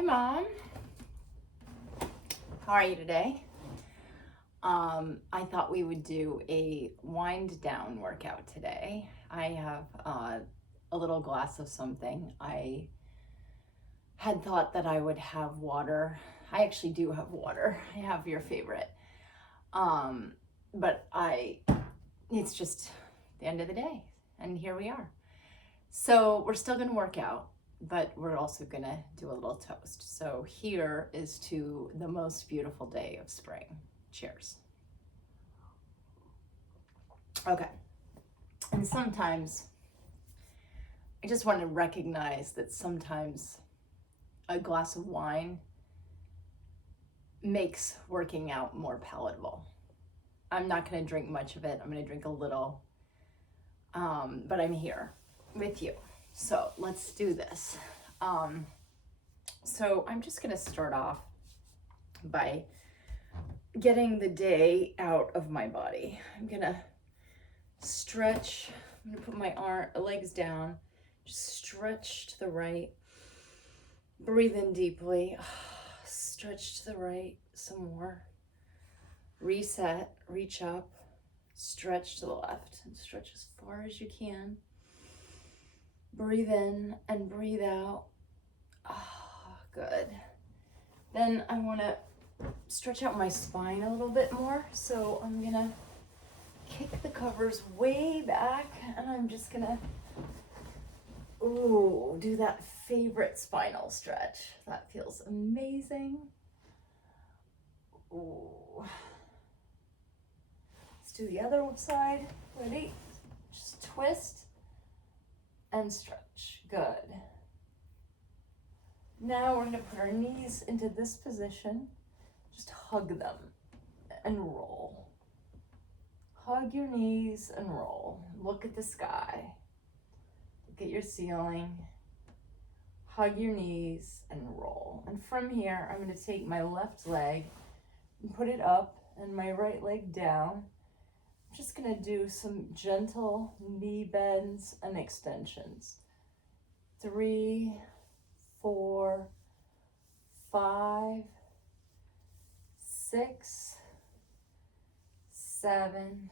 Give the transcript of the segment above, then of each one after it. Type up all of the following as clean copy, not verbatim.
Hi, Mom. How are you today? I thought we would do a wind down workout today. I have a little glass of something. I had thought that I would have water. I actually do have water. I have your favorite. But it's just the end of the day, and here we are. So we're still gonna work out, but we're also gonna do a little toast. So here is to the most beautiful day of spring. Cheers. Okay. And sometimes I just want to recognize that sometimes a glass of wine makes working out more palatable. I'm not going to drink much of it. I'm going to drink a little, but I'm here with you. So let's do this. So I'm just going to start off by getting the day out of my body. I'm going to stretch. I'm going to put my legs down. Just stretch to the right. Breathe in deeply. Stretch to the right some more. Reset, reach up, stretch to the left, and stretch as far as you can. Breathe in and breathe out. Good. Then I want to stretch out my spine a little bit more, so I'm going to kick the covers way back, and I'm just going to do that favorite spinal stretch. That feels amazing. Let's do the other side. Ready? Just twist and stretch. Good. Now we're going to put our knees into this position. Just hug them and roll. Hug your knees and roll. Look at the sky. Look at your ceiling. Hug your knees and roll. And from here, I'm going to take my left leg and put it up and my right leg down. I'm just going to do some gentle knee bends and extensions. 3, 4, 5, 6, 7,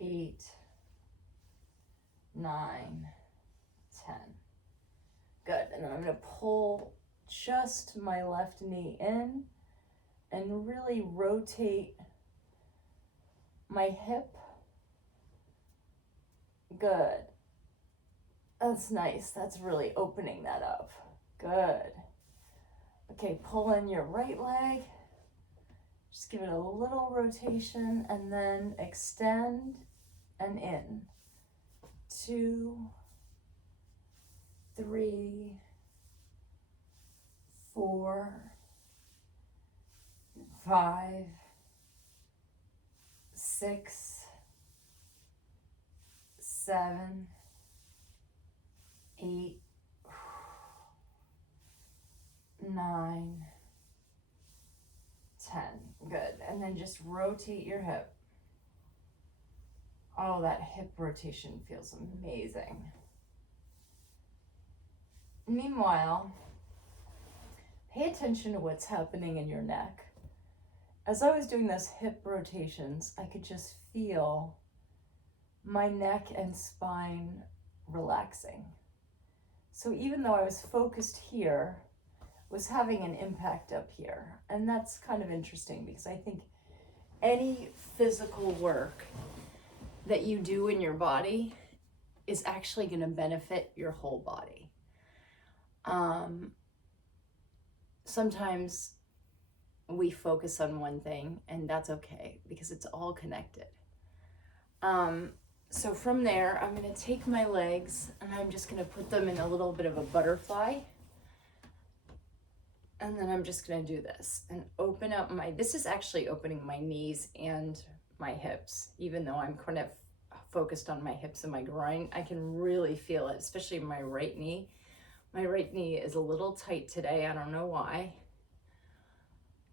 8, 9, 10. Good. And then I'm going to pull just my left knee in and really rotate my hip. Good. That's nice. That's really opening that up. Good. Okay, pull in your right leg. Just give it a little rotation and then extend and in. 2, 3, 4, 5, 6, 7, 8, 9, 10. Good. And then just rotate your hip. Oh, that hip rotation feels amazing. Meanwhile, pay attention to what's happening in your neck. As I was doing those hip rotations, I could just feel my neck and spine relaxing. So even though I was focused here, it was having an impact up here. And that's kind of interesting because I think any physical work that you do in your body is actually going to benefit your whole body. Sometimes we focus on one thing, and that's okay because it's all connected. So from there, I'm going to take my legs and I'm just going to put them in a little bit of a butterfly. And then I'm just going to do this and open up this is actually opening my knees and my hips. Even though I'm kind of focused on my hips and my groin, I can really feel it, especially my right knee. My right knee is a little tight today. I don't know why.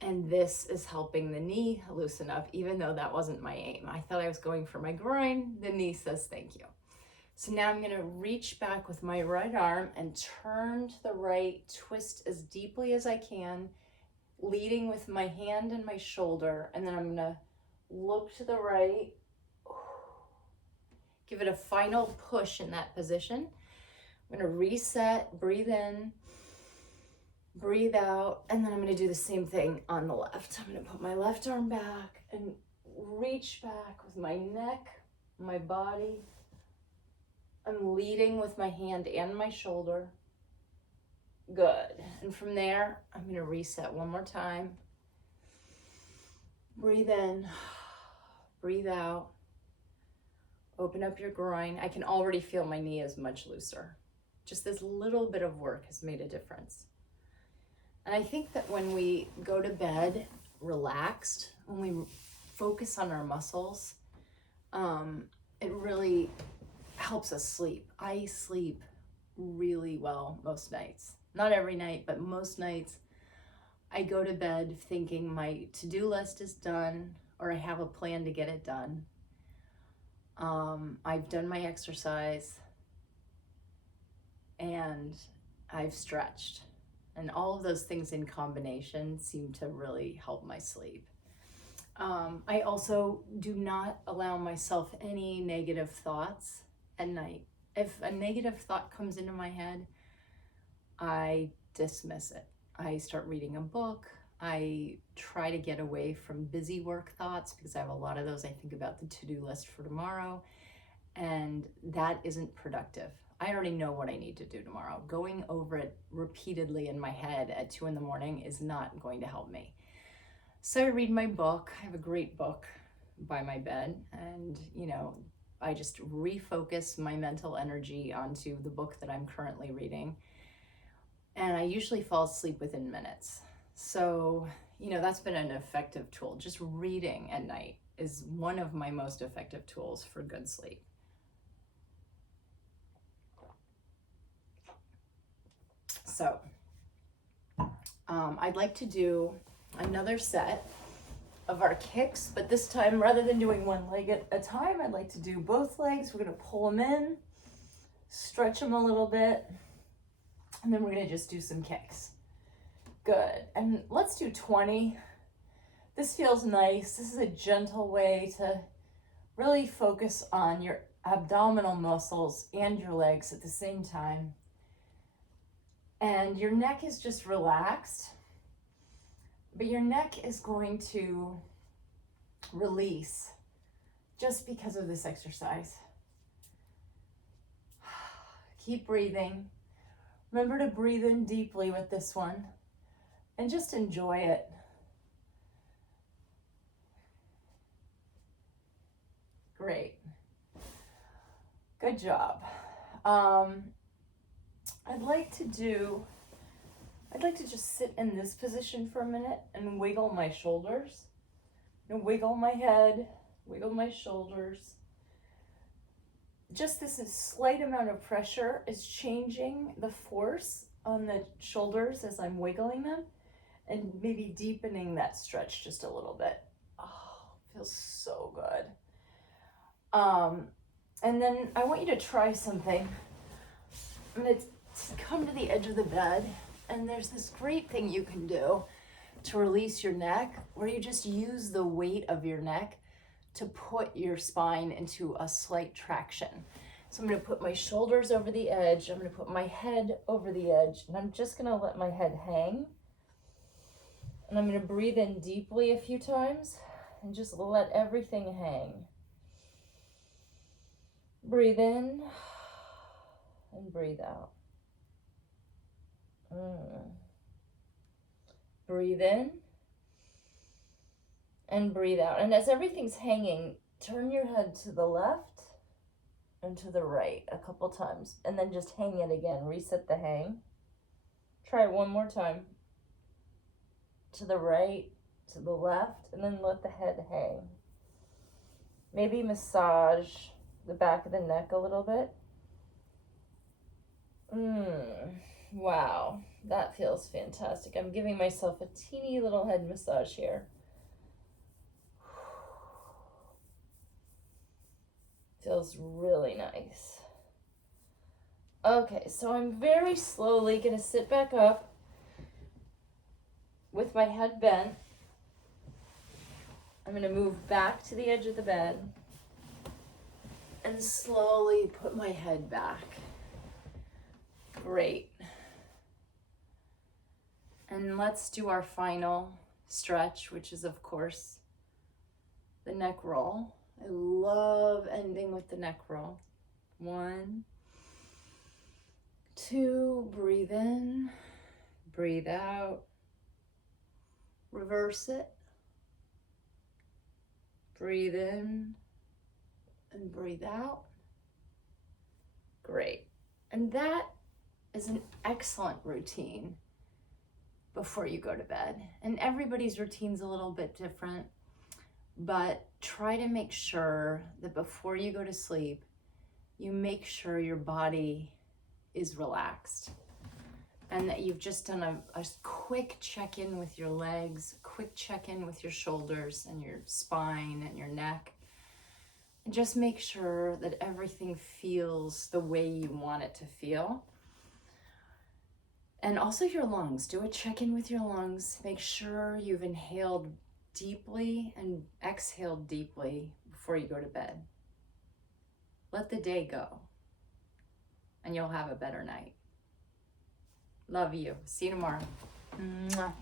And this is helping the knee loosen up, even though that wasn't my aim. I thought I was going for my groin. The knee says thank you. So now I'm gonna reach back with my right arm and turn to the right, twist as deeply as I can, leading with my hand and my shoulder, and then I'm gonna look to the right, give it a final push in that position. I'm gonna reset, breathe in, breathe out, and then I'm gonna do the same thing on the left. I'm gonna put my left arm back and reach back with my neck, my body. I'm leading with my hand and my shoulder. Good. And from there, I'm gonna reset one more time. Breathe in, breathe out. Open up your groin. I can already feel my knee is much looser. Just this little bit of work has made a difference. And I think that when we go to bed relaxed, when we focus on our muscles, it really helps us sleep. I sleep really well most nights. Not every night, but most nights I go to bed thinking my to-do list is done, or I have a plan to get it done. I've done my exercise and I've stretched, and all of those things in combination seem to really help my sleep. I also do not allow myself any negative thoughts at night. If a negative thought comes into my head, I dismiss it. I start reading a book. I try to get away from busy work thoughts because I have a lot of those. I think about the to-do list for tomorrow, and that isn't productive. I already know what I need to do tomorrow. Going over it repeatedly in my head at 2 a.m. is not going to help me. So I read my book. I have a great book by my bed, and I just refocus my mental energy onto the book that I'm currently reading. And I usually fall asleep within minutes. So, that's been an effective tool. Just reading at night is one of my most effective tools for good sleep. So, I'd like to do another set of our kicks, but this time, rather than doing one leg at a time, I'd like to do both legs. We're gonna pull them in, stretch them a little bit, and then we're gonna just do some kicks. Good, and let's do 20. This feels nice. This is a gentle way to really focus on your abdominal muscles and your legs at the same time. And your neck is just relaxed, but your neck is going to release just because of this exercise. Keep breathing. Remember to breathe in deeply with this one and just enjoy it. Great. Good job. I'd like to just sit in this position for a minute and wiggle my shoulders. And wiggle my head, wiggle my shoulders. Just this slight amount of pressure is changing the force on the shoulders as I'm wiggling them, and maybe deepening that stretch just a little bit. Oh, feels so good. And then I want you to try something. I'm gonna come to the edge of the bed, and there's this great thing you can do to release your neck, where you just use the weight of your neck to put your spine into a slight traction. So I'm gonna put my shoulders over the edge, I'm gonna put my head over the edge, and I'm just gonna let my head hang. And I'm gonna breathe in deeply a few times and just let everything hang. Breathe in and breathe out. Breathe in and breathe out. And as everything's hanging, turn your head to the left and to the right a couple times, and then just hang it again. Reset the hang. Try it one more time. To the right, to the left, and then let the head hang. Maybe massage the back of the neck a little bit. Wow, that feels fantastic. I'm giving myself a teeny little head massage here. Feels really nice. Okay, so I'm very slowly gonna sit back up with my head bent. I'm gonna move back to the edge of the bed and slowly put my head back. Great. And let's do our final stretch, which is, of course, the neck roll. I love ending with the neck roll. 1, 2, breathe in, breathe out, reverse it, breathe in and breathe out. Great. And that is an excellent routine before you go to bed. And everybody's routine's a little bit different, but try to make sure that before you go to sleep, you make sure your body is relaxed and that you've just done a quick check-in with your legs, quick check-in with your shoulders and your spine and your neck. And just make sure that everything feels the way you want it to feel. And also your lungs. Do a check-in with your lungs. Make sure you've inhaled deeply and exhaled deeply before you go to bed. Let the day go, and you'll have a better night. Love you. See you tomorrow. Mwah.